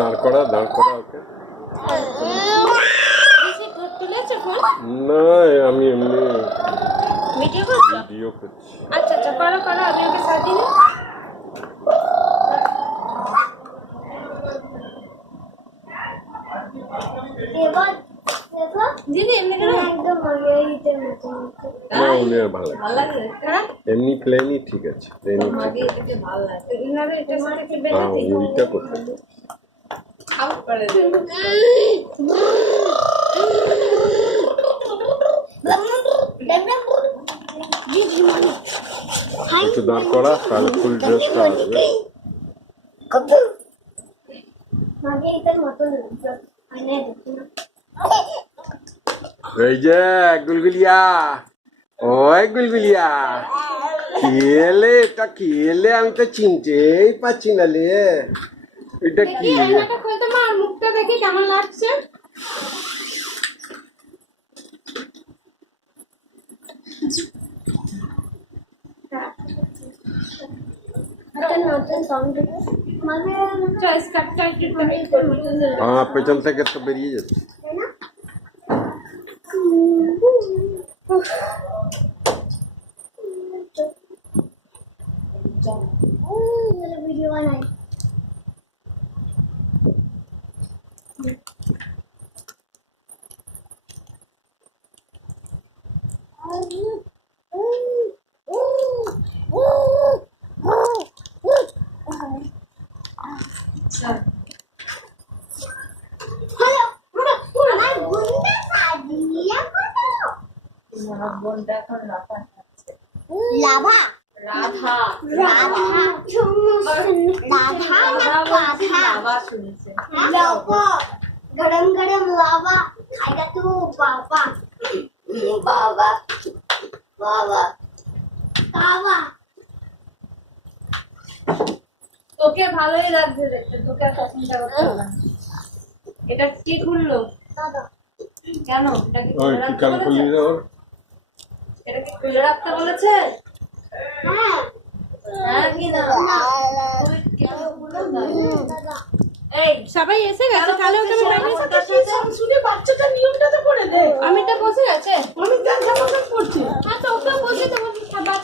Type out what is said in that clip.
দাঁড় করা ওকে। না আমি এমনি ভিডিও করছি। আচ্ছা আচ্ছা করো আমি ওকে সাজিয়ে নিই। দিদি এমনি করে একদম মাগিয়ের মতো না উনি আর ভালো লাগে। হ্যাঁ এমনি প্লেনই ঠিক আছে, প্লেনই মাগিয়ে এটাকে ভালো লাগে। ইনারে এটা সাথে কি বেলা দিই ওইটা করতে আউট করে দেব। একটু দাঁড় করা তাহলে ফুল ড্রেসটা আসবে। এই যে গুলগুলিয়া, ওই গুলগুলিয়া খেলে এটা খেলে আমি তো চিনতেই পাচ্ছি না লে। এটা কি খুলতে মা মুখটা দেখি কেমন লাগছে। হ্যাঁ পেছন থেকে তো বেরিয়ে যাচ্ছে। ভিডিও বানাই বোনটা এখন লাফা লাভা রাধা রাধা রাধা লাভা শুনেছে। लावा गरम गरम लावा खाएगा तू बाबा बाबा बाबा बाबा তোকে ভালোই লাগছে দেখতে, তোকে আর পছন্দ করতে হবে না। এটা কি খুললো दादा কেন? এটা কি ওই খুলে কি রাখতে কাল বলেছে? খুলি ওর এটা কি খুলে রাখতে বলেছে? हां হ্যাঁ কি না? তুই কেন খুললো না? दादा এই সবাই এসে গেছে, তাহলে ওকে আমি বাইরে শুনে বাচ্চাটা নিয়মটা তো করে দে। আমি তো বসে গেছে। আমি জানি